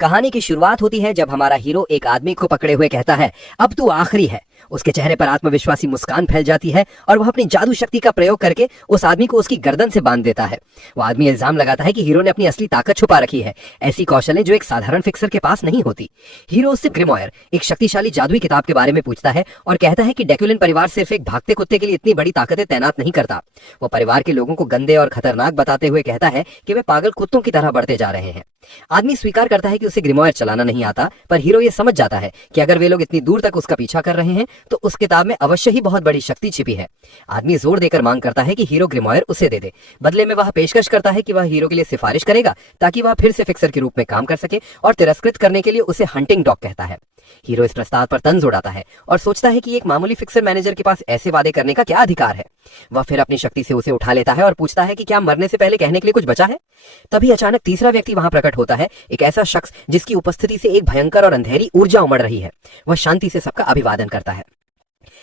कहानी की शुरुआत होती है जब हमारा हीरो एक आदमी को पकड़े हुए कहता है, अब तू आखिरी है। उसके चेहरे पर आत्मविश्वासी मुस्कान फैल जाती है और वह अपनी जादू शक्ति का प्रयोग करके उस आदमी को उसकी गर्दन से बांध देता है। वो आदमी इल्जाम लगाता है कि हीरो ने अपनी असली ताकत छुपा रखी है, ऐसी कौशलें जो एक साधारण फिक्सर के पास नहीं होती। हीरो उससे ग्रिमॉयर, एक शक्तिशाली जादुई किताब के बारे में पूछता है और कहता है कि डेक्युलिन परिवार सिर्फ एक भागते कुत्ते के लिए इतनी बड़ी ताकतें तैनात नहीं करता। वो परिवार के लोगों को गंदे और खतरनाक बताते हुए कहता है कि वे पागल कुत्तों की तरह बढ़ते जा रहे हैं। आदमी स्वीकार करता है कि उसे ग्रिमॉयर चलाना नहीं आता, पर हीरो ये समझ जाता है कि अगर वे लोग इतनी दूर तक उसका पीछा कर रहे हैं तो उस किताब में अवश्य ही बहुत बड़ी शक्ति छिपी है। आदमी जोर देकर मांग करता है कि हीरो ग्रिमॉयर उसे दे दे। बदले में वह पेशकश करता है कि वह हीरो के लिए सिफारिश करेगा ताकि वह फिर से फिक्सर के रूप में काम कर सके, और तिरस्कृत करने के लिए उसे हंटिंग डॉग कहता है। हीरो इस प्रस्ताव पर तंज उड़ाता है और सोचता है कि एक मामूली फिक्सर मैनेजर के पास ऐसे वादे करने का क्या अधिकार है। वह फिर अपनी शक्ति से उसे उठा लेता है और पूछता है कि क्या मरने से पहले कहने के लिए कुछ बचा है। तभी अचानक तीसरा व्यक्ति वहां प्रकट होता है, एक ऐसा शख्स जिसकी उपस्थिति से एक भयंकर और अंधेरी ऊर्जा उमड़ रही है। वह शांति से सबका अभिवादन करता है।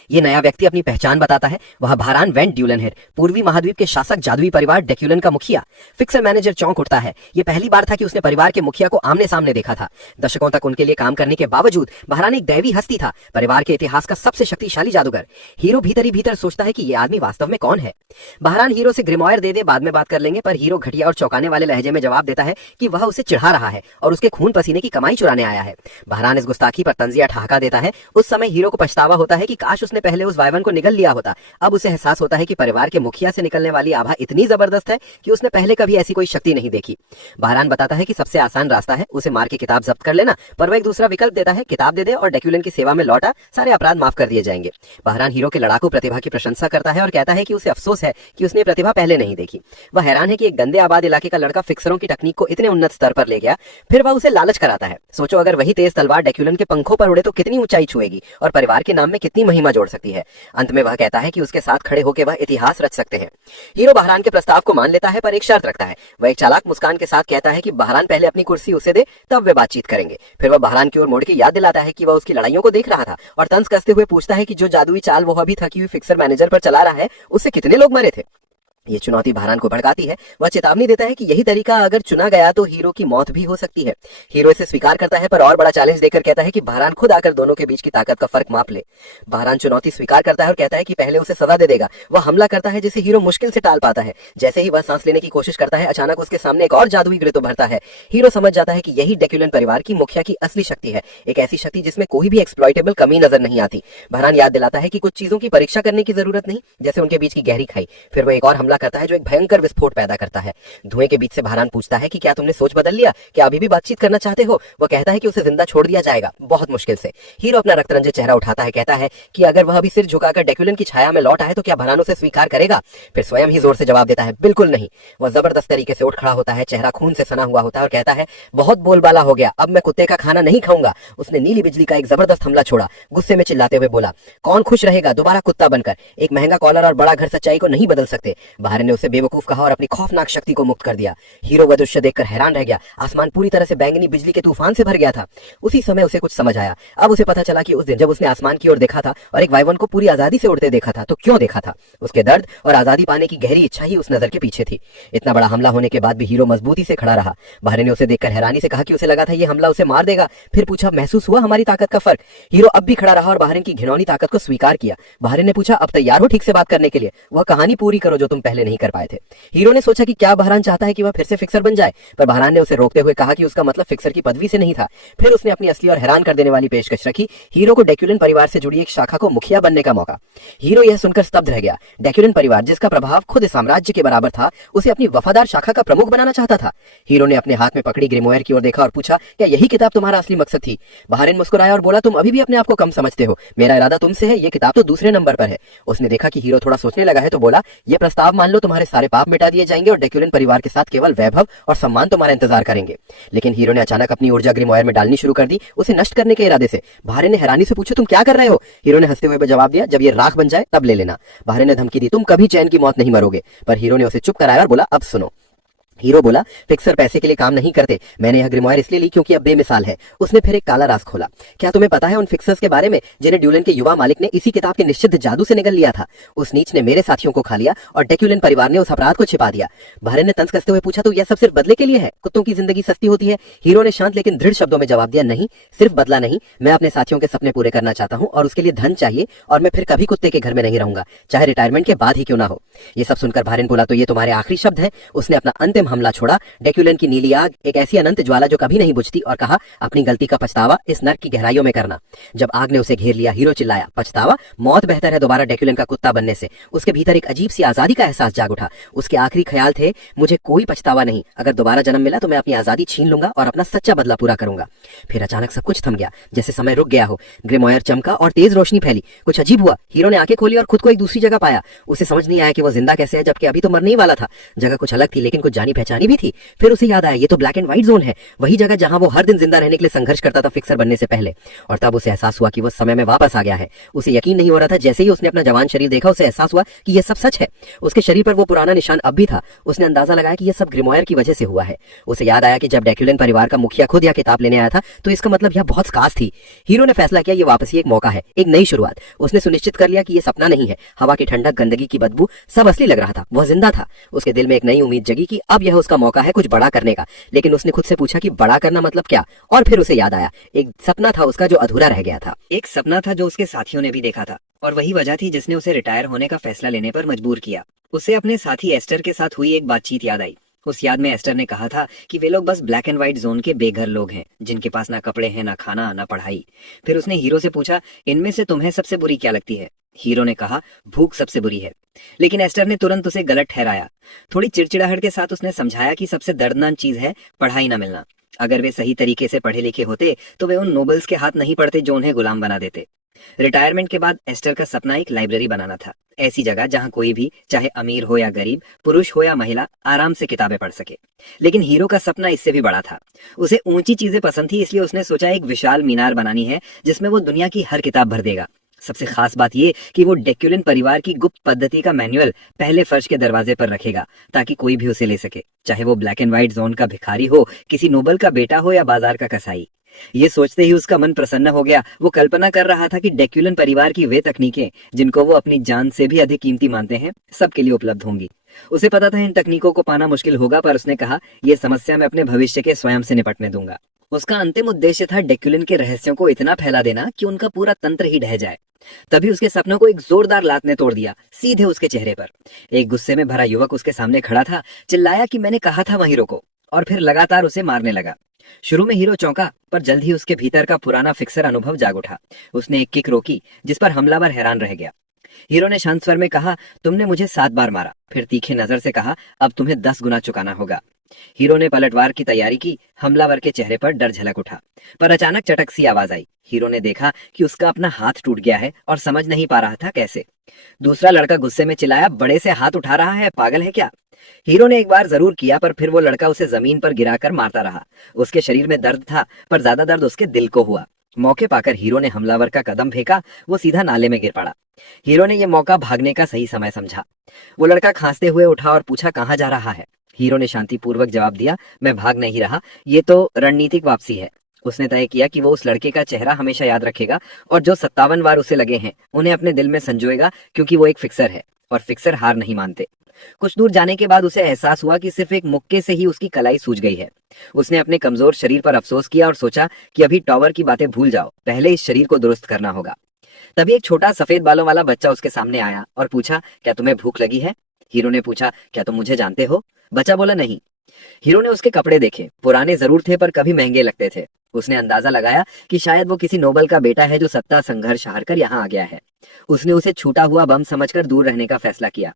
ये नया व्यक्ति अपनी पहचान बताता है। वह भारान वेंट ड्यूलनहेड, पूर्वी महाद्वीप के शासक जादुई परिवार डेक्युलन का मुखिया। फिक्सर मैनेजर चौंक उठता है। ये पहली बार था कि उसने परिवार के मुखिया को आमने सामने देखा था। दशकों तक उनके लिए काम करने के बावजूद भारान एक दैवी हस्ती था, परिवार के इतिहास का सबसे शक्तिशाली जादूगर। हीरो भीतर ही भीतर सोचता है कि ये आदमी वास्तव में कौन है। भारान हीरो से ग्रिमॉयर दे दे, बाद में बात कर लेंगे, पर हीरो घटिया और चौंकाने वाले लहजे में जवाब देता है कि वह उसे चिढ़ा रहा है और उसके खून पसीने की कमाई चुराने आया है। भारान इस गुस्ताखी पर तंजिया ठहाका देता है। उस समय हीरो को पछतावा होता है कि काश उसने पहले उस वाइवन को निगल लिया होता। अब उसे एहसास होता है कि परिवार के मुखिया से निकलने वाली आभा इतनी जबरदस्त है कि उसने पहले कभी ऐसी कोई शक्ति नहीं देखी। भारान बताता है कि सबसे आसान रास्ता है उसे मार के किताब जब्त कर लेना, पर वह एक दूसरा विकल्प देता है, किताब दे दे और डेक्युलन की सेवा में लौटा, सारे अपराध माफ कर दिए जाएंगे। भारान हीरो के लड़ाकू प्रतिभा की प्रशंसा करता है और कहता है कि उसे अफसोस है कि उसने प्रतिभा पहले नहीं देखी। वह हैरान है कि एक गंदे आबाद इलाके का लड़का फिक्सरों की तकनीक को इतने उन्नत स्तर पर ले गया। फिर वह उसे लालच कराता है। सोचो अगर वही तेज तलवार डेक्युलन के पंखों पर उड़े तो कितनी ऊंचाई छुएगी और परिवार के नाम में कितनी महिमा जोड़ सकती है। अंत में वह कहता है कि उसके साथ खड़े होकर वह इतिहास रच सकते हैं। हीरो बहरान के प्रस्ताव को मान लेता है, पर एक शर्त रखता है। वह एक चालाक मुस्कान के साथ कहता है कि बहरान पहले अपनी कुर्सी उसे दे, तब वे बातचीत करेंगे। फिर वह बहरान की ओर मुड़ के याद दिलाता है कि वह उसकी लड़ाइयों को देख रहा था और तंज कसते हुए पूछता है कि जो जादुई चाल वो अभी थकी हुई फिक्सर मैनेजर पर चला रहा है, उससे कितने लोग मरे थे। ये चुनौती बहरान को भड़काती है। वह चेतावनी देता है कि यही तरीका अगर चुना गया तो हीरो की मौत भी हो सकती है। हीरो इसे स्वीकार करता है, पर और बड़ा चैलेंज देकर कहता है कि बहरान खुद आकर दोनों के बीच की ताकत का फर्क माप ले। बहरान चुनौती स्वीकार करता है और कहता है कि पहले उसे सजा दे देगा। वह हमला करता है जिसे हीरो मुश्किल से टाल पाता है। जैसे ही वह सांस लेने की कोशिश करता है, अचानक उसके सामने एक और जादुई गृह भरता है। हीरो समझ जाता है कि यही डेक्युलन परिवार की मुखिया की असली शक्ति है, एक ऐसी शक्ति जिसमें कोई भी एक्सप्लॉइटेबल कमी नजर नहीं आती। बहरान याद दिलाता है कि कुछ चीजों की परीक्षा करने की जरूरत नहीं, जैसे उनके बीच की गहरी खाई। फिर वह एक और हमला करता है जो एक भयंकर विस्फोट पैदा करता है। धुएं के बीच से बहरान पूछता है कि क्या तुमने सोच बदल लिया, क्या अभी भी बातचीत करना चाहते हो। वह कहता है कि उसे जिंदा छोड़ दिया जाएगा, बहुत मुश्किल से। हीरो अपना रक्तरंजित चेहरा उठाता है, कहता है कि अगर वह अभी सिर झुकाकर डेक्युलन की छाया में लौट आए तो क्या बहरान उसे स्वीकार करेगा। फिर स्वयं ही जोर से जवाब देता है, बिल्कुल नहीं। वह जबरदस्त तरीके से उठ खड़ा होता है, चेहरा खून से सना हुआ होता है और कहता है, बहुत बोलबाला हो गया, अब मैं कुत्ते का खाना नहीं खाऊंगा। उसने नीली बिजली का एक जबरदस्त हमला छोड़ा, गुस्से में चिल्लाते हुए बोला, कौन खुश रहेगा दोबारा कुत्ता बनकर। एक महंगा कॉलर और बड़ा घर सच्चाई को नहीं बदल सकते। बहरान ने उसे बेवकूफ कहा और अपनी खौफनाक शक्ति को मुक्त कर दिया। हीरो वह दृश्य देखकर हैरान रह गया। आसमान पूरी तरह से बैंगनी बिजली के तूफान से भर गया था। उसी समय उसे कुछ समझ आया। अब उसे पता चला कि उस दिन जब उसने आसमान की ओर देखा था और एक वाइवन को पूरी आजादी से उड़ते देखा था, तो क्यों देखा था। उसके दर्द और आजादी पाने की गहरी इच्छा ही उस नजर के पीछे थी। इतना बड़ा हमला होने के बाद भी हीरो मजबूती से खड़ा रहा। बहरे ने उसे देखकर हैरानी से कहा कि उसे लगा था ये हमला उसे मार देगा। फिर पूछा, महसूस हुआ हमारी ताकत का फर्क। हीरो अब भी खड़ा रहा और बहरे की घिनौनी ताकत को स्वीकार किया। बहरे ने पूछा, अब तैयार हो ठीक से बात करने के लिए। वह कहानी पूरी करो जो तुम पहले नहीं कर पाए थे। हीरो ने सोचा कि क्या बहरान चाहता है कि वह फिर से फिक्सर बन जाए, पर बहरान ने उसे रोकते हुए कहा कि उसका मतलब फिक्सर की पदवी से नहीं था। फिर उसने अपनी असली और हैरान कर देने वाली पेशकश रखी, हीरो को डेक्युलन परिवार से जुड़ी एक शाखा को मुखिया बनने का मौका। हीरो यह सुनकर स्तब्ध रह गया। डेक्युलन परिवार, जिसका प्रभाव खुद साम्राज्य के बराबर था, उसे अपनी वफादार शाखा का प्रमुख बनाना चाहता था। हीरो ने अपने हाथ में पकड़ी ग्रिमोयर की ओर देखा और पूछा, क्या यही किताब तुम्हारा असली मकसद थी। बहरान मुस्कुराया और बोला, तुम अभी भी अपने आप को कम समझते हो। मेरा इरादा तुमसे है, ये किताब तो दूसरे नंबर पर है। उसने देखा कि हीरो थोड़ा सोचने लगा है तो बोला, यह प्रस्ताव मान लो, तुम्हारे सारे पाप मिटा दिए जाएंगे और डेक्युलन परिवार के साथ केवल वैभव और सम्मान तुम्हारा इंतजार करेंगे। लेकिन हीरो ने अचानक अपनी ऊर्जा ग्रिमोयर में डालनी शुरू कर दी, उसे नष्ट करने के इरादे से। बहरे ने हैरानी से पूछा, तुम क्या कर रहे हो। हीरो ने हंसते हुए जवाब दिया, जब ये राख बन जाए तब ले लेना। बहरे ने धमकी दी, तुम कभी चैन की मौत नहीं मरोगे। पर हीरो ने उसे चुप कराया और बोला, अब सुनो। हीरो बोला, फिक्सर पैसे के लिए काम नहीं करते, मैंने यह ग्रिमॉयर इसलिए ली क्योंकि अब बेमिसाल है। उसने फिर एक काला राज खोला। क्या तुम्हें पता है उन फिक्सर्स के बारे में जिन्हें ड्यूलन के युवा मालिक ने इसी किताब के निश्चित जादू से निगल लिया था? उस नीच ने मेरे साथियों को खा लिया और डेक्यूलन परिवार ने उस अपराध को छिपा दिया। भारे ने तंज कसते हुए पूछा, तो यह सब सिर्फ बदले के लिए है? कुत्तों की जिंदगी सस्ती होती है? हीरो ने शांत लेकिन दृढ़ शब्दों में जवाब दिया, नहीं, सिर्फ बदला नहीं, मैं अपने साथियों के सपने पूरे करना चाहता हूँ और उसके लिए धन चाहिए, और मैं फिर कभी कुत्ते के घर में नहीं रहूंगा, चाहे रिटायरमेंट के बाद ही क्यों ना हो। ये सब सुनकर भारेन बोला, तो ये तुम्हारे आखिरी शब्द हैं? उसने अपना अंतिम हमला छोड़ा, डेक्यूलन की नीली आग, एक ऐसी अनंत ज्वाला जो कभी नहीं बुझती, और कहा, अपनी गलती का पछतावा इस नर्क की गहराइयों में करना। जब आग ने उसे घेर लिया, हीरो चिल्लाया, पछतावा? मौत बेहतर है दोबारा डेक्यूलन का कुत्ता बनने से। उसके भीतर एक अजीब सी आजादी का एहसास जाग उठा। उसके आखिरी ख्याल थे, मुझे कोई पछतावा नहीं, अगर दोबारा जन्म मिला तो मैं अपनी आजादी छीन लूंगा और अपना सच्चा बदला पूरा करूंगा। फिर अचानक सब कुछ थम गया, जैसे समय रुक गया हो। ग्रिमॉयर चमका और तेज रोशनी फैली। कुछ अजीब हुआ। हीरो ने आंखें खोली और खुद को एक दूसरी जगह पाया। उसे समझ नहीं आया कि वो जिंदा कैसे है, जबकि अभी तो मरने ही वाला था। जगह कुछ अलग थी, लेकिन कुछ जानी पहचानी भी थी। फिर उसे याद आया, ये तो ब्लैक एंड व्हाइट जोन है, वही जगह जहां वो हर दिन जिंदा रहने के लिए संघर्ष करता था फिक्सर बनने से पहले। और तब उसे एहसास हुआ कि वो समय में वापस आ गया है। उसे यकीन नहीं हो रहा था। जैसे ही उसने अपना जवान शरीर देखा, उसे एहसास हुआ कि यह सब सच है। उसके शरीर पर वो पुराना निशान अब भी था। उसने अंदाजा लगाया कि यह सब ग्रिमॉयर की वजह से हुआ है। उसे याद आया कि जब डेक्यूलन परिवार का मुखिया खुद यह किताब लेने आया था, तो इसका मतलब यह बहुत खास थी। हीरो ने फैसला किया, ये वापसी एक मौका है, एक नई शुरुआत। उसने सुनिश्चित कर लिया कि यह सपना नहीं है। हवा की ठंडक, गंदगी की बदबू, सब असली लग रहा था। वह जिंदा था। उसके दिल में एक नई उम्मीद जगी कि अब यह उसका मौका है कुछ बड़ा करने का। लेकिन उसने खुद से पूछा कि बड़ा करना मतलब क्या? और फिर उसे याद आया, एक सपना था उसका जो अधूरा रह गया था। एक सपना था जो उसके साथियों ने भी देखा था, और वही वजह थी जिसने उसे रिटायर होने का फैसला लेने पर मजबूर किया। उसे अपने साथी एस्टर के साथ हुई एक बातचीत याद आई। उस याद में एस्टर ने कहा था कि वे लोग बस ब्लैक एंड व्हाइट जोन के बेघर लोग हैं, जिनके पास ना कपड़े हैं, ना खाना, ना पढ़ाई। फिर उसने हीरो से पूछा, इनमें से तुम्हें सबसे बुरी क्या लगती है? हीरो ने कहा, भूख सबसे बुरी है। लेकिन एस्टर ने तुरंत उसे गलत ठहराया। थोड़ी चिड़चिड़ाहट के साथ उसने समझाया कि सबसे दर्दनाक चीज है पढ़ाई न मिलना। अगर वे सही तरीके से पढ़े लिखे होते तो वे उन नोबल्स के हाथ नहीं पड़ते जो उन्हें गुलाम बना देते। रिटायरमेंट के बाद एस्टर का सपना एक लाइब्रेरी बनाना था, ऐसी जगह जहां कोई भी, चाहे अमीर हो या गरीब, पुरुष हो या महिला, आराम से किताबें पढ़ सके। लेकिन हीरो का सपना इससे भी बड़ा था। उसे ऊंची चीजें पसंद थी, इसलिए उसने सोचा एक विशाल मीनार बनानी है जिसमें वो दुनिया की हर किताब भर देगा। सबसे खास बात ये कि वो डेक्यूलन परिवार की गुप्त पद्धति का मैनुअल पहले फर्श के दरवाजे पर रखेगा, ताकि कोई भी उसे ले सके, चाहे वो ब्लैक एंड व्हाइट जोन का भिखारी हो, किसी नोबल का बेटा हो या बाजार का कसाई। ये सोचते ही उसका मन प्रसन्न हो गया। वो कल्पना कर रहा था कि डेक्यूलन परिवार की वे तकनीकें जिनको वो अपनी जान से भी अधिक कीमती मानते हैं, सबके लिए उपलब्ध होंगी। उसे पता था इन तकनीकों को पाना मुश्किल होगा, पर उसने कहा, यह समस्या मैं अपने भविष्य के स्वयं से निपटने दूंगा। उसका अंतिम उद्देश्य था डेक्यूलन के रहस्यों को इतना फैला देना कि उनका पूरा तंत्र ही ढह जाए। तभी उसके सपनों को एक जोरदार लात ने तोड़ दिया, सीधे उसके चेहरे पर। एक गुस्से में भरा युवक उसके सामने खड़ा था, चिल्लाया कि मैंने कहा था वहीं रोको, और फिर लगातार उसे मारने लगा। शुरू में हीरो चौंका, पर जल्द ही उसके भीतर का पुराना फिक्सर अनुभव जाग उठा। उसने एक किक रोकी, जिस पर हमलावर हैरान रह गया। हीरो ने शांत स्वर में कहा, तुमने मुझे 7 बार मारा। फिर तीखी नजर से कहा, अब तुम्हें 10 गुना चुकाना होगा। हीरो ने पलटवार की तैयारी की। हमलावर के चेहरे पर डर झलक उठा, पर अचानक चटक सी आवाज आई। हीरो ने देखा कि उसका अपना हाथ टूट गया है और समझ नहीं पा रहा था कैसे। दूसरा लड़का गुस्से में चिल्लाया, बड़े से हाथ उठा रहा है, पागल है क्या? हीरो ने एक बार जरूर किया, पर फिर वो लड़का उसे जमीन पर गिराकर मारता रहा। उसके शरीर में दर्द था, पर ज्यादा दर्द उसके दिल को हुआ। मौके पाकर हीरो ने हमलावर का कदम फेंका, वो सीधा नाले में गिर पड़ा। हीरो ने यह मौका भागने का सही समय समझा। वो लड़का खांसते हुए उठा और पूछा, कहाँ जा रहा है? हीरो ने शांतिपूर्वक जवाब दिया, मैं भाग नहीं रहा, ये तो रणनीतिक वापसी है। उसने तय किया कि वो उस लड़के का चेहरा हमेशा याद रखेगा, और जो 57 बार उसे लगे हैं उन्हें अपने दिल में संजोएगा, क्योंकि वो एक फिक्सर है और फिक्सर हार नहीं मानते। कुछ दूर जाने के बाद उसे एहसास हुआ कि सिर्फ एक मुक्के से ही उसकी कलाई सूज गई है। उसने अपने कमजोर शरीर पर अफसोस किया और सोचा कि अभी टॉवर की बातें भूल जाओ, पहले इस शरीर को दुरुस्त करना होगा। तभी एक छोटा सफेद बालों वाला बच्चा उसके सामने आया और पूछा, क्या तुम्हें भूख लगी है? हीरो ने पूछा, क्या तुम मुझे जानते हो? बच्चा बोला, नहीं। हीरो ने उसके कपड़े देखे, पुराने जरूर थे पर कभी महंगे लगते थे। उसने अंदाजा लगाया कि शायद वो किसी नोबल का बेटा है जो सत्ता संघर्ष हार कर यहाँ आ गया है। उसने उसे छूटा हुआ बम समझकर दूर रहने का फैसला किया।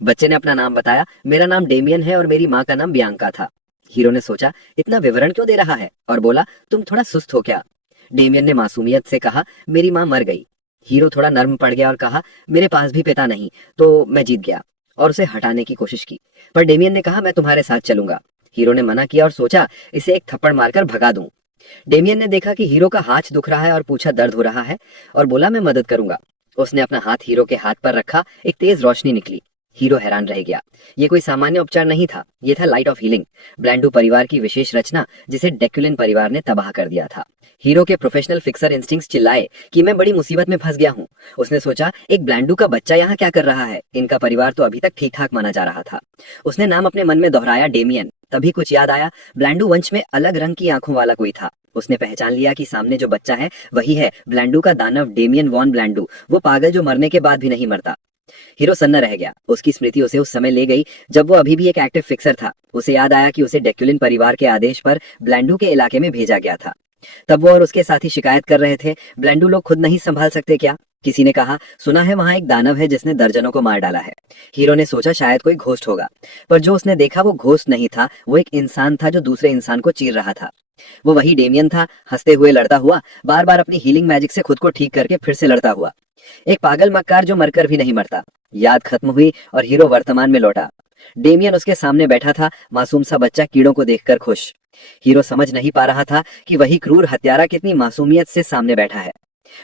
बच्चे ने अपना नाम बताया, मेरा नाम डेमियन है और मेरी माँ का नाम बियांका था। हीरो ने सोचा, इतना विवरण क्यों दे रहा है, और बोला, तुम थोड़ा सुस्त हो क्या? डेमियन ने मासूमियत से कहा, मेरी माँ मर गई। हीरो थोड़ा नर्म पड़ गया और कहा, मेरे पास भी पिता नहीं, तो मैं जीत गया, और उसे हटाने की कोशिश की। पर डेमियन ने कहा, मैं तुम्हारे साथ चलूंगा। हीरो ने मना किया और सोचा, इसे एक थप्पड़ मारकर भगा दूं। डेमियन ने देखा कि हीरो का हाथ दुख रहा है और पूछा, दर्द हो रहा है? और बोला, मैं मदद करूंगा। उसने अपना हाथ हीरो के हाथ पर रखा, एक तेज रोशनी निकली। हीरो हैरान रह गया। ये कोई सामान्य उपचार नहीं था, ये था लाइट ऑफ हीलिंग, ब्लैंडू परिवार की विशेष रचना जिसे डेक्युलिन परिवार ने तबाह कर दिया था। हीरो के प्रोफेशनल फिक्सर इंस्टिंक्ट्स चिल्लाए कि मैं बड़ी मुसीबत में फंस गया हूँ। उसने सोचा, एक ब्लैंडू का बच्चा यहाँ क्या कर रहा है? इनका परिवार तो अभी तक ठीक ठाक माना जा रहा था। उसने नाम अपने मन में दोहराया, डेमियन। तभी कुछ याद आया, ब्लैंडू वंश में अलग रंग की आंखों वाला कोई था। उसने पहचान लिया कि सामने जो बच्चा है वही है ब्लैंडू का दानव डेमियन वॉन ब्लैंडू, वो पागल जो मरने के बाद भी नहीं मरता। हीरो सन्ना रह गया। उसकी स्मृति उसे उस समय ले गई जब वो अभी भी एक एक्टिव फिक्सर था। उसे याद आया कि उसे डेक्युलिन परिवार के आदेश पर ब्लैंडू के इलाके में भेजा गया था। तब वो और उसके साथी शिकायत कर रहे थे, ब्लैंडू लोग खुद नहीं संभाल सकते क्या? किसी ने कहा, सुना है वहां एक दानव है जिसने दर्जनों को मार डाला है। हीरो ने सोचा शायद कोई घोस्ट होगा, पर जो उसने देखा वो घोस्ट नहीं था, वो एक इंसान था जो दूसरे इंसान को चीर रहा था। वो वही डेमियन था, हंसते हुए लड़ता हुआ, बार बार अपनी हीलिंग मैजिक से खुद को ठीक करके फिर से लड़ता हुआ। एक पागल मक्कार जो मरकर भी नहीं मरता। याद खत्म हुई और हीरो वर्तमान में लौटा। डेमियन उसके सामने बैठा था, मासूम सा बच्चा कीड़ों को देखकर खुश। हीरो समझ नहीं पा रहा था कि वही क्रूर हत्यारा कितनी मासूमियत से सामने बैठा है।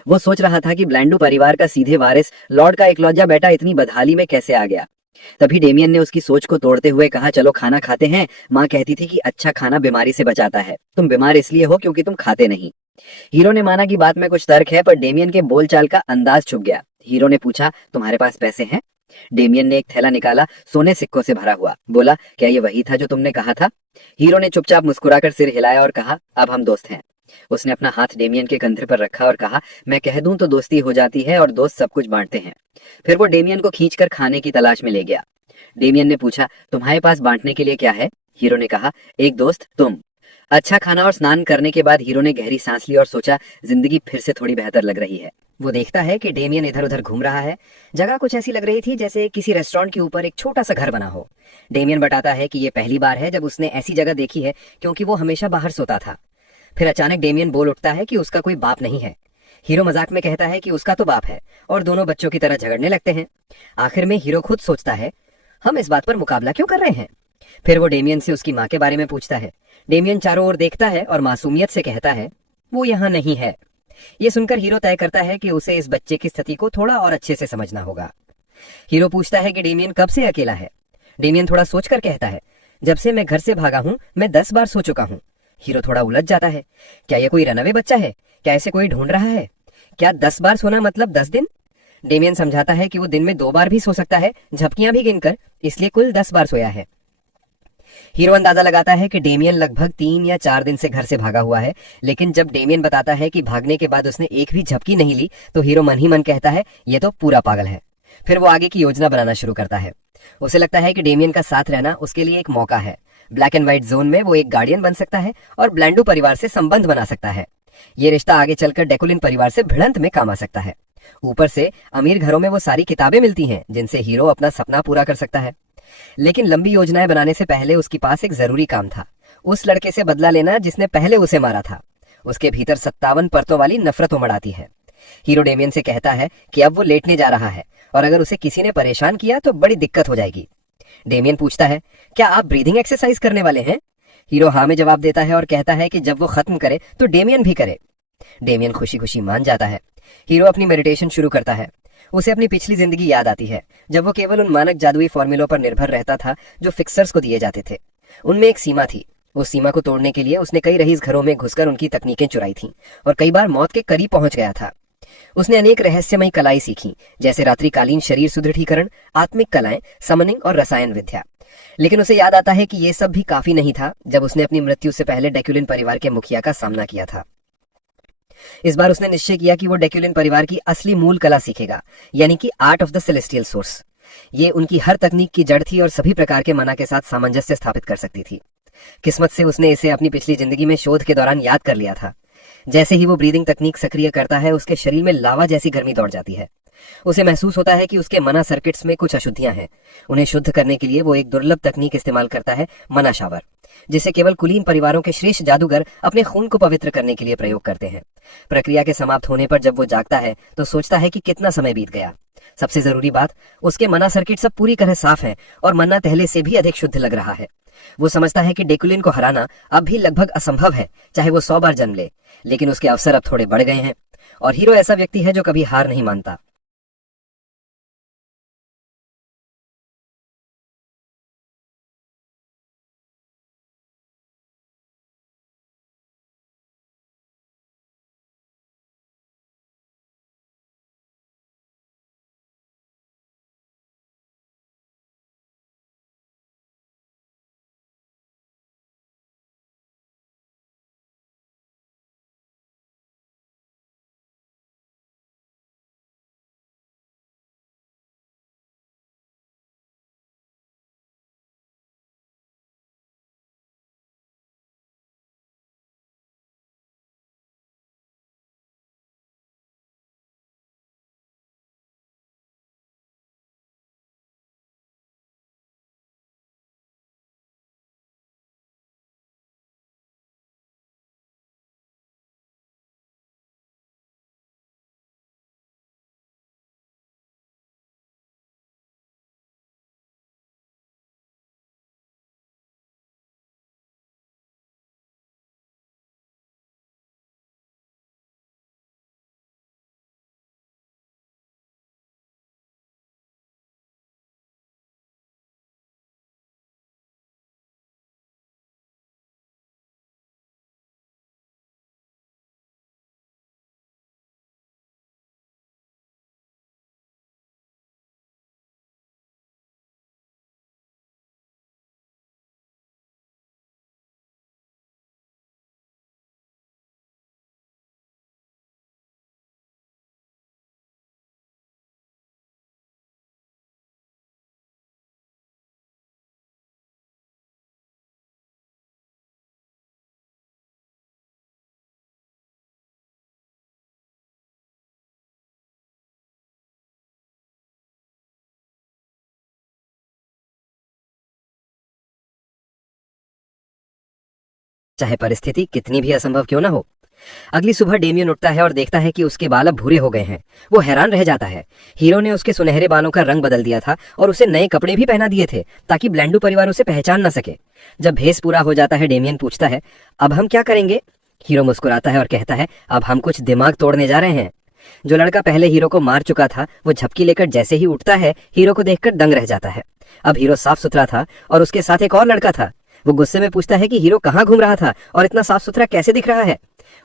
वो सोच रहा था कि ब्लैंडू परिवार का सीधे वारिस, लॉर्ड का इकलौता बेटा इतनी बदहाली में कैसे आ गया। तभी डेमियन ने उसकी सोच को तोड़ते हुए कहा, चलो खाना खाते हैं। माँ कहती थी कि अच्छा खाना बीमारी से बचाता है। तुम बीमार इसलिए हो क्योंकि तुम खाते नहीं। हीरो ने माना कि बात में कुछ तर्क है, पर डेमियन के बोलचाल का अंदाज छुप गया। हीरो ने पूछा, तुम्हारे पास पैसे हैं? डेमियन ने एक थैला निकाला, सोने सिक्कों से भरा हुआ। बोला, क्या ये वही था जो तुमने कहा था? हीरो ने चुपचाप मुस्कुराकर सिर हिलाया और कहा, अब हम दोस्त हैं। उसने अपना हाथ डेमियन के कंधे पर रखा और कहा, मैं कह दूं तो दोस्ती हो जाती है और दोस्त सब कुछ बांटते हैं। फिर वो डेमियन को खींचकर खाने की तलाश में ले गया। डेमियन ने पूछा, तुम्हारे पास बांटने के लिए क्या है? हीरो ने कहा, एक दोस्त, तुम। अच्छा खाना और स्नान करने के बाद हीरो ने गहरी सांस ली और सोचा, जिंदगी फिर से थोड़ी बेहतर लग रही है। वो देखता है कि डेमियन इधर उधर घूम रहा है। जगह कुछ ऐसी लग रही थी जैसे किसी रेस्टोरेंट के ऊपर एक छोटा सा घर बना हो। डेमियन बताता है कि ये पहली बार है जब उसने ऐसी जगह देखी है, क्योंकि वो हमेशा बाहर सोता था। फिर अचानक डेमियन बोल उठता है कि उसका कोई बाप नहीं है। हीरो मजाक में कहता है कि उसका तो बाप है, और दोनों बच्चों की तरह झगड़ने लगते हैं। आखिर में हीरो खुद सोचता है, हम इस बात पर मुकाबला क्यों कर रहे हैं? फिर वो डेमियन से उसकी माँ के बारे में पूछता है। डेमियन चारों ओर देखता है और मासूमियत से कहता है, वो यहाँ नहीं है। ये सुनकर हीरो तय करता है कि उसे इस बच्चे की स्थिति को थोड़ा और अच्छे से समझना होगा। हीरो पूछता है कि डेमियन कब से अकेला है? डेमियन थोड़ा सोचकर कहता है, जब से मैं घर से भागा हूँ मैं 10 बार सो चुका हूँ। हीरो थोड़ा उलझ जाता है, क्या ये कोई रनअवे बच्चा है? क्या ऐसे कोई ढूंढ रहा है? क्या 10 बार सोना मतलब 10 दिन? डेमियन समझाता है कि वो दिन में 2 बार भी सो सकता है, झपकियां भी गिनकर, इसलिए कुल 10 बार सोया है। हीरो अंदाजा लगाता है कि डेमियन लगभग 3 या 4 दिन से घर से भागा हुआ है, लेकिन जब डेमियन बताता है कि भागने के बाद उसने एक भी झपकी नहीं ली, तो हीरो मन ही मन कहता है, ये तो पूरा पागल है। फिर वो आगे की योजना बनाना शुरू करता है। उसे लगता है कि डेमियन का साथ रहना उसके लिए एक मौका है। ब्लैक एंड व्हाइट जोन में वो एक गार्डियन बन सकता है और ब्लैंडू परिवार से संबंध बना सकता है। ये रिश्ता आगे चलकर डेकुलिन परिवार से भिड़ंत में काम आ सकता है। ऊपर से अमीर घरों में वो सारी किताबें मिलती हैं जिनसे हीरो अपना सपना पूरा कर सकता है। लेकिन लंबी योजनाएं बनाने से पहले उसके पास एक जरूरी काम था, उस लड़के से बदला लेना जिसने पहले उसे मारा था। उसके भीतर 57 परतों वाली नफरत उमड़ाती है। हीरो डेमियन से कहता है कि अब वो लेटने जा रहा है और अगर उसे किसी ने परेशान किया तो बड़ी दिक्कत हो जाएगी। डेमियन पूछता है, क्या आप ब्रीदिंग एक्सरसाइज करने वाले हैं? हीरो हाँ में जवाब देता है और कहता है कि जब वो खत्म करे तो डेमियन भी करे। डेमियन खुशी खुशी मान जाता है। हीरो अपनी मेडिटेशन शुरू करता है। उसे अपनी पिछली जिंदगी याद आती है, जब वो केवल उन मानक जादुई फॉर्मूलों पर निर्भर रहता था जो फिक्सर्स को दिए जाते थे। उनमें एक सीमा थी। उस सीमा को तोड़ने के लिए उसने कई रईस घरों में घुसकर उनकी तकनीकें चुराई थीं और कई बार मौत के करीब पहुंच गया था। उसने अनेक रहस्यमयी कलाएं सीखी, जैसे रात्रिकालीन शरीर सुदृढ़ीकरण, आत्मिक कलाएं, समनिंग और रसायन विद्या। लेकिन उसे याद आता है कि ये सब भी काफी नहीं था जब उसने अपनी मृत्यु से पहले डेक्युलिन परिवार के मुखिया का सामना किया था। इस बार उसने निश्चय किया कि वो डेक्युलिन परिवार की असली मूल कला सीखेगा, यानी कि art of the celestial source. ये उनकी हर तकनीक की जड़ थी और सभी प्रकार के मना के साथ सामंजस्य स्थापित कर सकती थी। किस्मत से उसने इसे अपनी पिछली जिंदगी में शोध के दौरान याद कर लिया था। जैसे ही वो ब्रीदिंग तकनीक सक्रिय करता है, उसके शरीर में लावा जैसी गर्मी दौड़ जाती है। उसे महसूस होता है कि उसके मना सर्किट्स में कुछ अशुद्धियां हैं। उन्हें शुद्ध करने के लिए वो एक दुर्लभ तकनीक इस्तेमाल करता है, मना शावर, जिसे केवल कुलीन परिवारों के श्रेष्ठ जादूगर अपने खून को पवित्र करने के लिए प्रयोग करते हैं। प्रक्रिया के समाप्त होने पर जब वो जागता है तो सोचता है कि कितना समय बीत गया। सबसे जरूरी बात, उसके मना सर्किट सब पूरी तरह साफ है और मना पहले से भी अधिक शुद्ध लग रहा है। वो समझता है कि डेकुलिन को हराना अब भी लगभग असंभव है, चाहे वो 100 बार जन्म ले, लेकिन उसके अवसर अब थोड़े बढ़ गए हैं और हीरो ऐसा व्यक्ति है जो कभी हार नहीं मानता। चाहे परिस्थिति कितनी भी असंभव क्यों ना हो। अगली सुबह डेमियन उठता है और देखता है कि उसके बाल अब भूरे हो गए हैं। वो हैरान रह जाता है। हीरो ने उसके सुनहरे बालों का रंग बदल दिया था और उसे नए कपड़े भी पहना दिए थे ताकि ब्लेंडू परिवार उसे पहचान न सके। जब भेस पूरा हो जाता है, डेमियन पूछता है, अब हम क्या करेंगे? हीरो मुस्कुराता है और कहता है, अब हम कुछ दिमाग तोड़ने जा रहे हैं। जो लड़का पहले हीरो को मार चुका था, वो झपकी लेकर जैसे ही उठता है, हीरो को देखकर दंग रह जाता है। अब हीरो साफ सुथरा था और उसके साथ एक और लड़का था। वो गुस्से में पूछता है कि हीरो कहाँ घूम रहा था और इतना साफ सुथरा कैसे दिख रहा है।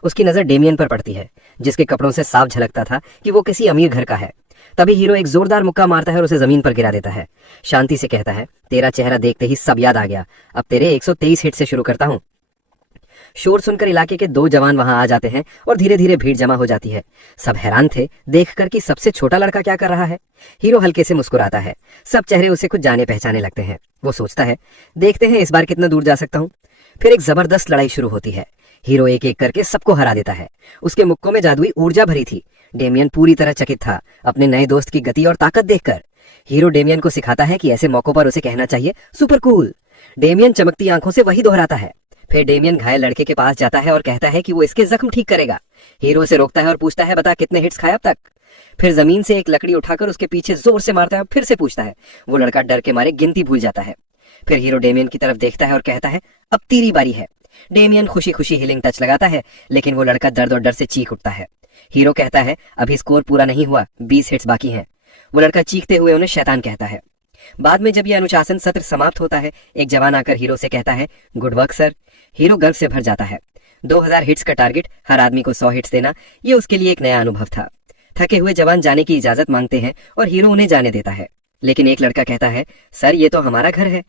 उसकी नजर डेमियन पर पड़ती है, जिसके कपड़ों से साफ झलकता था कि वो किसी अमीर घर का है। तभी हीरो एक जोरदार मुक्का मारता है और उसे जमीन पर गिरा देता है। शांति से कहता है, तेरा चेहरा देखते ही सब याद आ गया। अब तेरे 123 हिट से शुरू करता हूँ। शोर सुनकर इलाके के 2 जवान वहां आ जाते हैं और धीरे धीरे भीड़ जमा हो जाती है। सब हैरान थे देखकर कि सबसे छोटा लड़का क्या कर रहा है। हीरो हल्के से मुस्कुराता है। सब चेहरे उसे कुछ जाने पहचाने लगते हैं। वो सोचता है, देखते हैं इस बार कितना दूर जा सकता हूँ। फिर एक जबरदस्त लड़ाई शुरू होती है। हीरो एक एक करके सबको हरा देता है। उसके मुक्कों में जादुई ऊर्जा भरी थी। डेमियन पूरी तरह चकित था अपने नए दोस्त की गति और ताकत देखकर। हीरो डेमियन को सिखाता है कि ऐसे मौकों पर उसे कहना चाहिए, सुपर कूल। डेमियन चमकती आंखों से वही दोहराता है। फिर डेमियन घायल लड़के के पास जाता है और कहता है कि वो इसके जख्म ठीक करेगा। हीरो उसे रोकता है और पूछता है, बता कितने हिट्स खाए अब तक? फिर जमीन से एक लकड़ी उठाकर उसके पीछे जोर से मारता है और फिर से पूछता है। वो लड़का डर के मारे गिनती भूल जाता है। फिर हीरो डेमियन की तरफ देखता है और कहता है, अब तेरी बारी है। डेमियन खुशी खुशी हीलिंग टच लगाता है, लेकिन वो लड़का दर्द और डर से चीख उठता है। हीरो कहता है, अभी स्कोर पूरा नहीं हुआ, 20 हिट्स बाकी हैं। वो लड़का चीखते हुए उन्हें शैतान कहता है। बाद में जब यह अनुशासन सत्र समाप्त होता है, एक जवान आकर हीरो से कहता है, गुड वर्क सर। हीरो गर्व से भर जाता है। 2000 हिट्स का टारगेट, हर आदमी को 100 हिट्स देना, ये उसके लिए एक नया अनुभव था। थके हुए जवान जाने की इजाजत मांगते हैं और हीरो उन्हें जाने देता है। लेकिन एक लड़का कहता है, सर ये तो हमारा घर है।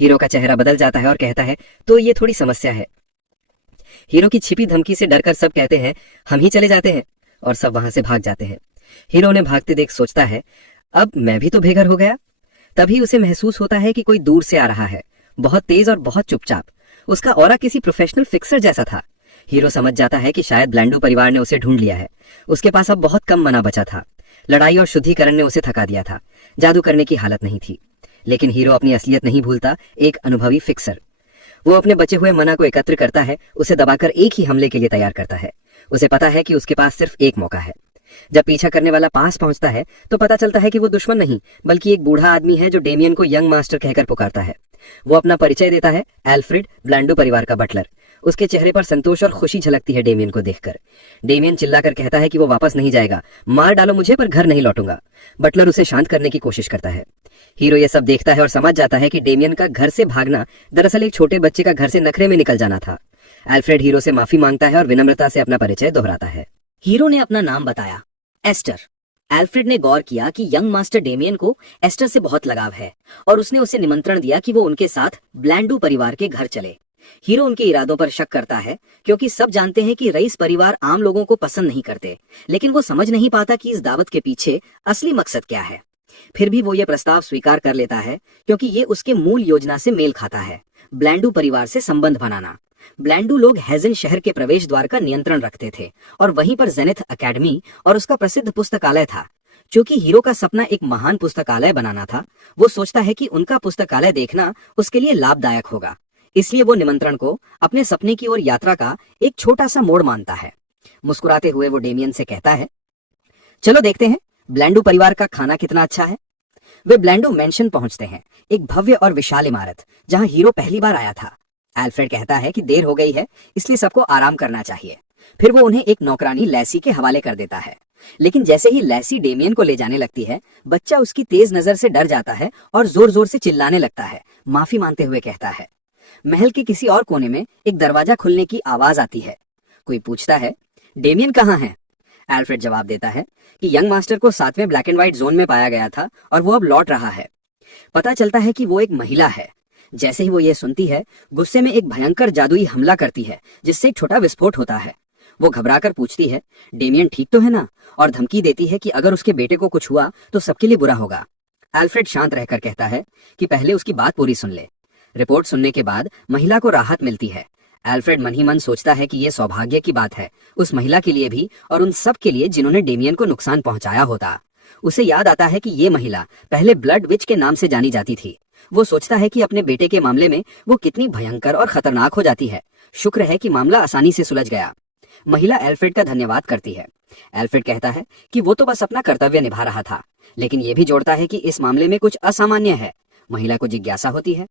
हीरो का चेहरा बदल जाता है और कहता है, तो ये थोड़ी समस्या है। हीरो की छिपी धमकी से डरकर सब कहते हैं, हम ही चले जाते हैं, और सब वहां से भाग जाते हैं। हीरो उन्हें भागते देख सोचता है, अब मैं भी तो बेघर हो गया। तभी उसे महसूस होता है कि कोई दूर से आ रहा है, बहुत तेज और बहुत चुपचाप। उसका ऑरा किसी प्रोफेशनल फिक्सर जैसा था। हीरो समझ जाता है कि शायद ब्लेंडू परिवार ने उसे ढूंढ लिया है। उसके पास अब बहुत कम मना बचा था। लड़ाई और शुद्धिकरण ने उसे थका दिया था। जादू करने की हालत नहीं थी। लेकिन हीरो अपनी असलियत नहीं भूलता, एक अनुभवी फिक्सर। वो अपने बचे हुए मना को एकत्र करता है, उसे दबाकर एक ही हमले के लिए तैयार करता है। उसे पता है कि उसके पास सिर्फ एक मौका है। जब पीछा करने वाला पास पहुंचता है तो पता चलता है कि वो दुश्मन नहीं, बल्कि एक बूढ़ा आदमी है जो डेमियन को यंग मास्टर कहकर पुकारता है। वो अपना परिचय देता है, एल्फ्रेड, ब्लेंडू परिवार का बटलर। उसके चेहरे पर संतोष और खुशी झलकती है डेमियन को देखकर। डेमियन चिल्लाकर कहता है कि वो वापस नहीं जाएगा, मार डालो मुझे पर घर नहीं लौटूंगा। बटलर उसे शांत करने की कोशिश करता है। हीरो ये सब देखता है और समझ जाता है कि डेमियन का घर से भागना दरअसल एक छोटे बच्चे का घर से नखरे में निकल जाना था। एल्फ्रेड हीरो से माफी मांगता है और विनम्रता से अपना परिचय दोहराता है। हीरो ने अपना नाम बताया, एस्टर। एल्फ्रेड ने गौर किया कि यंग मास्टर डेमियन को एस्टर से बहुत लगाव है और उसने उसे निमंत्रण दिया कि वो उनके साथ ब्लेंडू परिवार के घर चले। हीरो उनके इरादों पर शक करता है क्योंकि सब जानते हैं कि रईस परिवार आम लोगों को पसंद नहीं करते, लेकिन वो समझ नहीं पाता कि इस दावत के पीछे असली मकसद क्या है। फिर भी वो ये प्रस्ताव स्वीकार कर लेता है क्योंकि ये उसके मूल योजना से मेल खाता है, ब्लेंडू परिवार से संबंध बनाना। ब्लेंडू लोग हेजन शहर के प्रवेश द्वार का नियंत्रण रखते थे और वहीं पर जेनिथ एकेडमी और उसका प्रसिद्ध पुस्तकालय था। क्योंकि हीरो का सपना एक महान पुस्तकालय बनाना था, वो सोचता है कि उनका पुस्तकालय देखना उसके लिए लाभदायक होगा। इसलिए वो निमंत्रण को अपने सपने की ओर यात्रा का एक छोटा सा मोड़ मानता है। मुस्कुराते हुए वो डेमियन से कहता है, चलो देखते हैं ब्लेंडू परिवार का खाना कितना अच्छा है। वे ब्लेंडू मेंशन पहुंचते हैं, एक भव्य और विशाल इमारत जहां हीरो पहली बार आया था। एल्फ्रेड कहता है कि देर हो गई है, इसलिए सबको आराम करना चाहिए। फिर वो उन्हें एक नौकरानी लैसी के हवाले कर देता है। लेकिन जैसे ही लैसी डेमियन को ले जाने लगती है, बच्चा उसकी तेज नजर से डर जाता है और जोर जोर से चिल्लाने लगता है। माफी मांगते हुए कहता है। महल के किसी और कोने में एक दरवाजा खुलने की आवाज आती है। कोई पूछता है, डेमियन कहाँ है? एल्फ्रेड जवाब देता है कि यंग मास्टर को 7वें ब्लैक एंड व्हाइट जोन में पाया गया था और वो अब लौट रहा है। पता चलता है कि वो एक महिला है। जैसे ही वो ये सुनती है, गुस्से में एक भयंकर जादुई हमला करती है, जिससे एक छोटा विस्फोट होता है। वो घबराकर पूछती है, डेमियन ठीक तो है ना? और धमकी देती है कि अगर उसके बेटे को कुछ हुआ तो सबके लिए बुरा होगा। एल्फ्रेड शांत रहकर कहता है कि पहले उसकी बात पूरी सुन ले। रिपोर्ट सुनने के बाद महिला को राहत मिलती है। एल्फ्रेड मन ही मन सोचता है कि यह सौभाग्य की बात है, उस महिला के लिए भी और उन सब के लिए जिन्होंने डेमियन को नुकसान पहुंचाया होता। उसे याद आता है कि ये महिला पहले ब्लड विच के नाम से जानी जाती थी। वो सोचता है कि अपने बेटे के मामले में वो कितनी भयंकर और खतरनाक हो जाती है, शुक्र है कि मामला आसानी से सुलझ गया। महिला एल्फ्रेड का धन्यवाद करती है। एल्फ्रेड कहता है कि वो तो बस अपना कर्तव्य निभा रहा था, लेकिन ये भी जोड़ता है कि इस मामले में कुछ असामान्य है। महिला को जिज्ञासा होती है।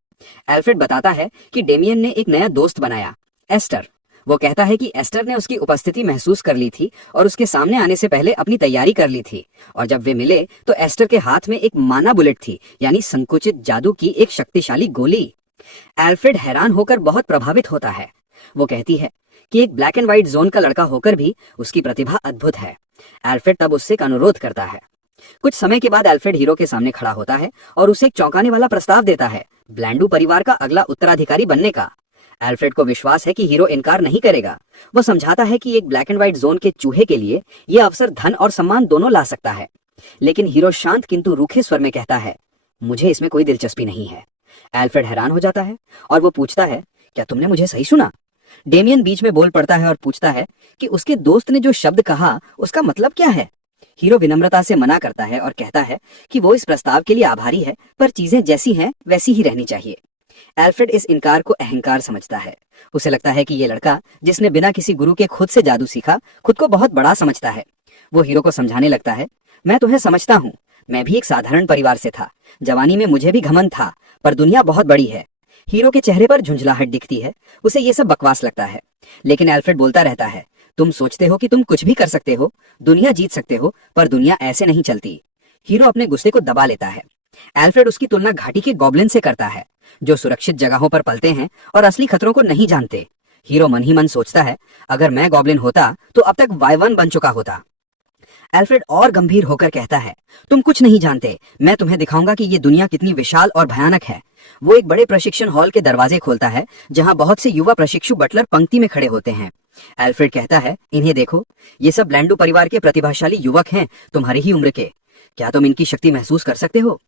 एल्फ्रेड बताता है कि डेमियन ने एक नया दोस्त बनाया, एस्टर। वो कहता है कि एस्टर ने उसकी उपस्थिति महसूस कर ली थी और उसके सामने आने से पहले अपनी तैयारी कर ली थी, और जब वे मिले तो एस्टर के हाथ में एक माना बुलेट थी, यानी संकुचित जादू की एक शक्तिशाली गोली। एल्फ्रेड हैरान होकर बहुत प्रभावित होता है। वो कहती है कि एक ब्लैक एंड व्हाइट जोन का लड़का होकर भी उसकी प्रतिभा अद्भुत है। एल्फ्रेड तब उससे एक अनुरोध करता है। कुछ समय के बाद एल्फ्रेड हीरो के सामने खड़ा होता है और उसे एक चौंकाने वाला प्रस्ताव देता है, ब्लैंडू परिवार का अगला उत्तराधिकारी बनने का। एल्फ्रेड को विश्वास है कि हीरो इनकार नहीं करेगा। वो समझाता है कि एक ब्लैक एंड व्हाइट जोन के चूहे के लिए यह अवसर धन और सम्मान दोनों ला सकता है, लेकिन हीरो शांत किंतु रूखे स्वर में कहता है, मुझे इसमें कोई दिलचस्पी नहीं है। एल्फ्रेड हैरान हो जाता है और वो पूछता है, क्या तुमने मुझे सही सुना? डेमियन बीच में बोल पड़ता है और पूछता है कि उसके दोस्त ने जो शब्द कहा उसका मतलब क्या है। हीरो विनम्रता से मना करता है और कहता है कि वो इस प्रस्ताव के लिए आभारी है, पर चीजें जैसी हैं वैसी ही रहनी चाहिए। एल्फ्रेड इस इनकार को अहंकार समझता है। उसे लगता है कि ये लड़का, जिसने बिना किसी गुरु के खुद से जादू सीखा, खुद को बहुत बड़ा समझता है। वो हीरो को समझाने लगता है, मैं तुम्हें समझता हूँ, मैं भी एक साधारण परिवार से था। जवानी में मुझे भी घमंड था, पर दुनिया बहुत बड़ी है। हीरो के चेहरे पर झुंझलाहट दिखती है। उसे ये सब बकवास लगता है, लेकिन एल्फ्रेड बोलता रहता है, तुम सोचते हो कि तुम कुछ भी कर सकते हो, दुनिया जीत सकते हो, पर दुनिया ऐसे नहीं चलती। हीरो अपने गुस्से को दबा लेता है। एल्फ्रेड उसकी तुलना घाटी के गॉब्लिन से करता है, जो सुरक्षित जगहों पर पलते हैं और असली खतरों को नहीं जानते। हीरो मन ही मन सोचता है, अगर मैं गॉब्लिन होता तो अब तक वाइवन बन चुका होता। एल्फ्रेड और गंभीर होकर कहता है, तुम कुछ नहीं जानते, मैं तुम्हें दिखाऊंगा कि ये दुनिया कितनी विशाल और भयानक है। वो एक बड़े प्रशिक्षण हॉल के दरवाजे खोलता है, जहां बहुत से युवा प्रशिक्षु बटलर पंक्ति में खड़े होते हैं। एल्फ्रेड कहता है, इन्हें देखो, ये सब ब्लैंडू परिवार के प्रतिभाशाली युवक हैं, तुम्हारी ही उम्र के। क्या तुम इनकी शक्ति महसूस कर सकते हो?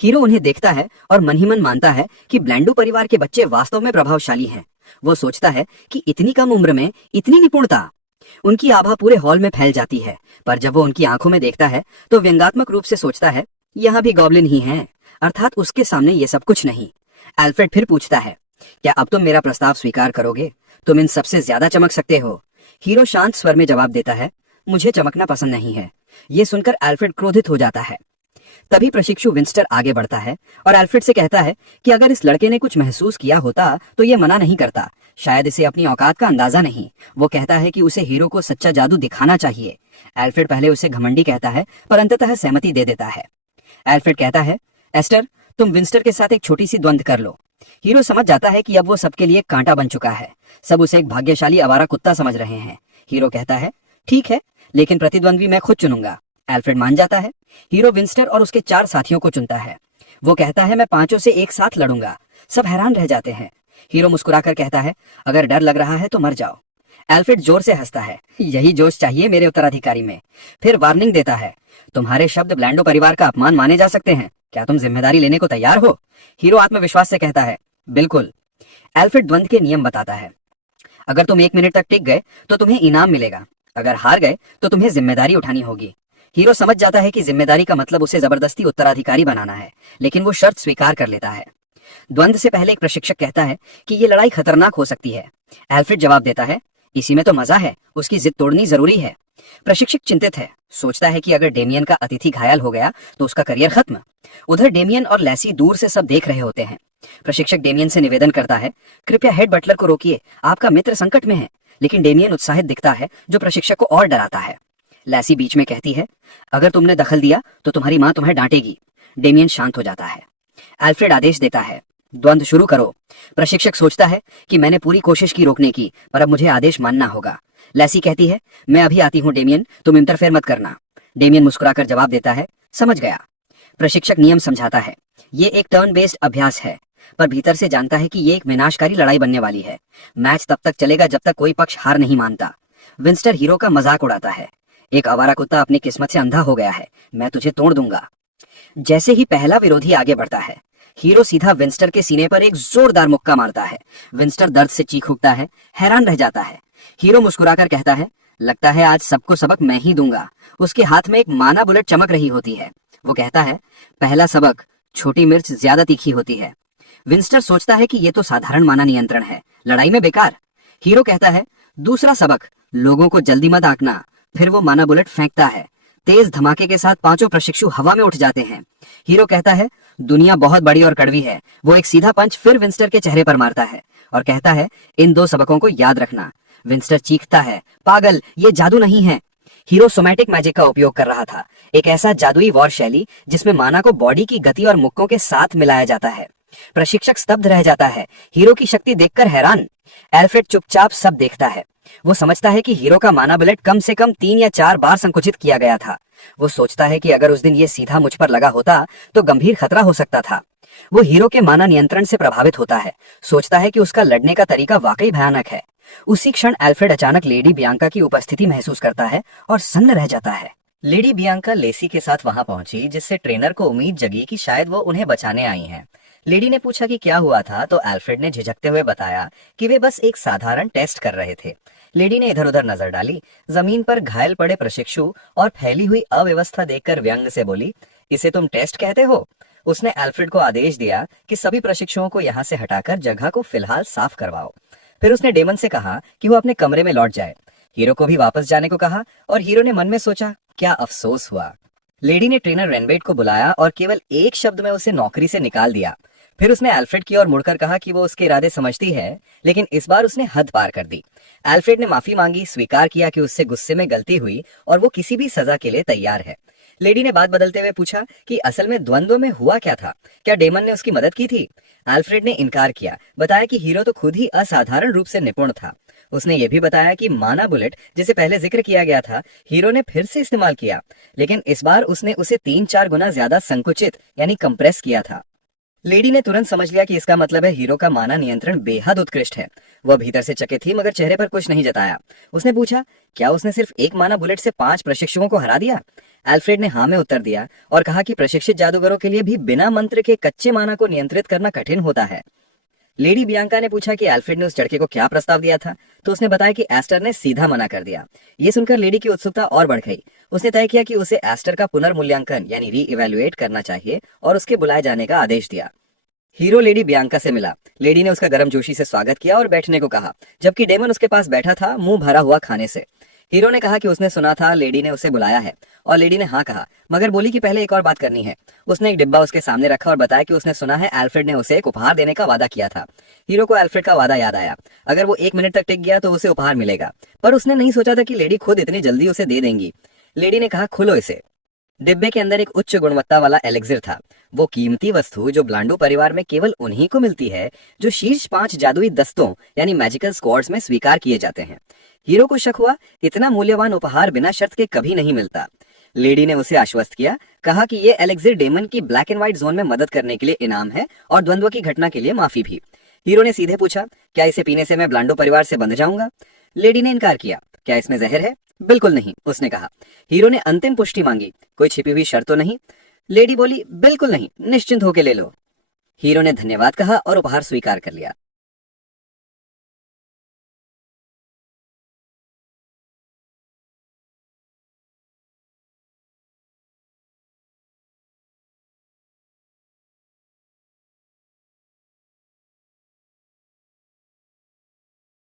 हीरो उन्हें देखता है और मन ही मन मानता है कि ब्लैंडू परिवार के बच्चे वास्तव में प्रभावशाली हैं। वो सोचता है कि इतनी कम उम्र में इतनी निपुणता। उनकी आभा पूरे हॉल में फैल जाती है, पर जब वो उनकी आंखों में देखता है तो व्यंग्यात्मक रूप से सोचता है, यहाँ भी गॉब्लिन ही हैं, अर्थात उसके सामने ये सब कुछ नहीं। एल्फ्रेड फिर पूछता है, क्या अब तुम मेरा प्रस्ताव स्वीकार करोगे? तुम इन सबसे ज्यादा चमक सकते हो। हीरो शांत स्वर में जवाब देता है, मुझे चमकना पसंद नहीं है। ये सुनकर एल्फ्रेड क्रोधित हो जाता है। तभी प्रशिक्षु विंस्टर आगे बढ़ता है और एल्फ्रेड से कहता है कि अगर इस लड़के ने कुछ महसूस किया होता तो ये मना नहीं करता, शायद इसे अपनी औकात का अंदाजा नहीं। वो कहता है कि उसे हीरो को सच्चा जादू दिखाना चाहिए। एल्फ्रेड पहले उसे घमंडी कहता है, पर अंततः सहमति दे देता है। एल्फ्रेड कहता है, एस्टर, तुम विंस्टर के साथ एक छोटी सी द्वंद्व कर लो। हीरो समझ जाता है कि अब वो सबके लिए कांटा बन चुका है। सब उसे एक भाग्यशाली आवारा कुत्ता समझ रहे हैं। हीरो कहता है, ठीक है, लेकिन प्रतिद्वंद्वी मैं खुद चुनूंगा। एल्फ्रेड मान जाता है। हीरो विंस्टर और उसके 4 साथियों को चुनता है। वो कहता है, मैं 5 से एक साथ लड़ूंगा। सब हैरान रह जाते हैं। हीरो मुस्कुराकर कहता है, अगर डर लग रहा है तो मर जाओ। एल्फ्रेड जोर से हंसता है, यही जोश चाहिए मेरे उत्तराधिकारी में। फिर वार्निंग देता है, तुम्हारे शब्द ब्लैंडो परिवार का अपमान माने जा सकते हैं। क्या तुम जिम्मेदारी लेने को तैयार हो? हीरो आत्मविश्वास से कहता है, बिल्कुल। एल्फ्रेड द्वंद्व के नियम बताता है, अगर तुम 1 मिनट तक टिक गए तो तुम्हें इनाम मिलेगा, अगर हार गए तो तुम्हें जिम्मेदारी उठानी होगी। हीरो समझ जाता है कि जिम्मेदारी का मतलब उसे जबरदस्ती उत्तराधिकारी बनाना है, लेकिन वो शर्त स्वीकार कर लेता है। द्वंद्व से पहले एक प्रशिक्षक कहता है कि ये लड़ाई खतरनाक हो सकती है। एल्फ्रेड जवाब देता है, इसी में तो मजा है, उसकी जिद तोड़नी जरूरी है। प्रशिक्षक चिंतित है, सोचता है कि अगर डेमियन का अतिथि घायल हो गया तो उसका करियर खत्म। उधर डेमियन और लैसी दूर से सब देख रहे होते हैं। प्रशिक्षक डेमियन से निवेदन करता है, कृपया हेड बटलर को रोकिए, आपका मित्र संकट में है। लेकिन डेमियन उत्साहित दिखता है, जो प्रशिक्षक को और डराता है। लैसी बीच में कहती है, अगर तुमने दखल दिया तो तुम्हारी माँ तुम्हें डांटेगी। डेमियन शांत हो जाता है। एल्फ्रेड आदेश देता है, द्वंद्व शुरू करो। प्रशिक्षक सोचता है कि मैंने पूरी कोशिश की रोकने की, पर अब मुझे आदेश मानना होगा। लैसी कहती है, मैं अभी आती हूँ डेमियन, तुम इंटरफेयर मत करना। डेमियन मुस्कुराकर जवाब देता है, समझ गया। प्रशिक्षक नियम समझाता है, ये एक टर्न बेस्ड अभ्यास है, पर भीतर से जानता है कि ये एक विनाशकारी लड़ाई बनने वाली है। मैच तब तक चलेगा जब तक कोई पक्ष हार नहीं मानता। विंस्टर हीरो का मजाक उड़ाता है, एक आवारा कुत्ता अपनी किस्मत से अंधा हो गया है, मैं तुझे तोड़ दूंगा। जैसे ही पहला विरोधी आगे बढ़ता है, हीरो सीधा विंस्टर के सीने पर एक जोरदार मुक्का मारता है। विंस्टर दर्द से चीख उठता है, हैरान रह जाता है। हीरो मुस्कुराकर कहता है, लगता है आज सबको सबक मैं ही दूंगा। उसके हाथ में एक माना बुलेट चमक रही होती है। वो कहता है, पहला सबक, छोटी मिर्च ज्यादा तीखी होती है। विंस्टर सोचता है कि ये तो साधारण माना नियंत्रण है, लड़ाई में बेकार। हीरो कहता है, दूसरा सबक, लोगों को जल्दी मत आंकना। फिर वो माना बुलेट फेंकता है। तेज धमाके के साथ पांचों प्रशिक्षु हवा में उठ जाते हैं। हीरो कहता है, दुनिया बहुत बड़ी और कड़वी है। वो एक सीधा पंच फिर विंस्टर के चेहरे पर मारता है और कहता है, इन 2 सबकों को याद रखना। विंस्टर चीखता है, पागल, ये जादू नहीं है। हीरो सोमैटिक मैजिक का उपयोग कर रहा था, एक ऐसा जादुई वॉर शैली जिसमें माना को बॉडी की गति और मुक्कों के साथ मिलाया जाता है। प्रशिक्षक स्तब्ध रह जाता है, हीरो की शक्ति देखकर हैरान। एल्फ्रेड चुपचाप सब देखता है। वो समझता है कि हीरो का माना बुलेट कम से कम 3 या 4 बार संकुचित किया गया था। वो सोचता है कि अगर उस दिन ये सीधा मुझ पर लगा होता तो गंभीर खतरा हो सकता था। वो हीरो के माना नियंत्रण से प्रभावित होता है, सोचता है कि उसका लड़ने का तरीका वाकई भयानक है। उसी क्षण एल्फ्रेड अचानक लेडी बियांका की उपस्थिति महसूस करता है और सन्न रह जाता है। लेडी बियांका लेसी के साथ वहां पहुंची, जिससे ट्रेनर को उम्मीद जगी कि शायद वो उन्हें बचाने आई हैं। लेडी ने पूछा कि क्या हुआ था, तो एल्फ्रेड ने झिझकते हुए बताया कि वे बस एक साधारण टेस्ट कर रहे थे। लेडी ने इधर उधर नजर डाली, जमीन पर घायल पड़े प्रशिक्षु और फैली हुई अव्यवस्था देखकर व्यंग से बोली, इसे तुम टेस्ट कहते हो? उसने एल्फ्रेड को आदेश दिया कि सभी प्रशिक्षुओं को यहाँ से हटाकर जगह को फिलहाल साफ करवाओ। फिर उसने डेमन से कहा कि वो अपने कमरे में लौट जाए। हीरो को भी वापस जाने को कहा और हीरो ने मन में सोचा, क्या अफसोस हुआ। लेडी ने ट्रेनर रेनबेट को बुलाया और केवल एक शब्द में उसे नौकरी से निकाल दिया। फिर उसने एल्फ्रेड की ओर मुड़कर कहा कि वो उसके इरादे समझती है, लेकिन इस बार उसने हद पार कर दी। एल्फ्रेड ने माफी मांगी, स्वीकार किया कि उससे गुस्से में गलती हुई और वो किसी भी सजा के लिए तैयार है। लेडी ने बात बदलते हुए पूछा कि असल में द्वंद्व में हुआ क्या था, क्या डेमन ने उसकी मदद की थी? एल्फ्रेड ने इनकार किया, बताया कि हीरो तो खुद ही असाधारण रूप से निपुण था। उसने ये भी बताया कि माना बुलेट, जिसे पहले जिक्र किया गया था, हीरो ने फिर से इस्तेमाल किया, लेकिन इस बार उसने उसे 3-4 गुना ज्यादा संकुचित यानी कंप्रेस किया था। लेडी ने तुरंत समझ लिया कि इसका मतलब है हीरो का माना नियंत्रण बेहद उत्कृष्ट है। वह भीतर से चकित थी, मगर चेहरे पर कुछ नहीं जताया। उसने पूछा, क्या उसने सिर्फ एक माना बुलेट से 5 प्रशिक्षुओं को हरा दिया? एल्फ्रेड ने हाँ में उत्तर दिया और कहा कि प्रशिक्षित जादूगरों के लिए भी बिना मंत्र के कच्चे माना को नियंत्रित करना कठिन होता है। लेडी बियांका ने पूछा कि एल्फ्रेड ने उस लड़के को क्या प्रस्ताव दिया था, तो उसने बताया कि एस्टर ने सीधा मना कर दिया। ये सुनकर लेडी की उत्सुकता और बढ़ गई। उसने तय किया कि उसे एस्टर का पुनर्मूल्यांकन यानी री-इवैल्यूएट करना चाहिए और उसके बुलाए जाने का आदेश दिया। हीरो लेडी बियांका से मिला। लेडी ने उसका गर्मजोशी से स्वागत किया और बैठने को कहा, जबकि डेमन उसके पास बैठा था, मुंह भरा हुआ खाने से। हीरो ने कहा कि उसने सुना था लेडी ने उसे बुलाया है, और लेडी ने हाँ कहा, मगर बोली कि पहले एक और बात करनी है। उसने एक डिब्बा उसके सामने रखा और बताया कि उसने सुना है एल्फ्रेड ने उसे एक उपहार देने का वादा किया था। हीरो को एल्फ्रेड का वादा याद आया, अगर वो 1 मिनट तक टिक गया तो उसे उपहार मिलेगा, पर उसने नहीं सोचा था कि लेडी खुद इतनी जल्दी उसे दे देंगी। लेडी ने कहा, खोलो इसे। डिब्बे के अंदर एक उच्च गुणवत्ता वाला एलिक्सिर था, वो कीमती वस्तु जो ब्लांडो परिवार में केवल उन्हीं को मिलती है जो शीर्ष 5 जादुई दस्तों यानी मैजिकल स्क्वाड्स में स्वीकार किए जाते हैं। हीरो को शक हुआ, इतना मूल्यवान उपहार बिना शर्त के कभी नहीं मिलता। लेडी ने उसे आश्वस्त किया, कहा कि ये एलिक्सिर डेमन की ब्लैक एंड व्हाइट जोन में मदद करने के लिए इनाम है और द्वंद्व की घटना के लिए माफी भी। हीरो ने सीधे पूछा, क्या इसे पीने से मैं ब्लांडो परिवार से बंध जाऊंगा? लेडी ने इनकार किया। क्या इसमें जहर है? बिल्कुल नहीं, उसने कहा। हीरो ने अंतिम पुष्टि मांगी, कोई छिपी हुई शर्त तो नहीं? लेडी बोली, बिल्कुल नहीं, निश्चिंत होकर ले लो। हीरो ने धन्यवाद कहा और उपहार स्वीकार कर लिया।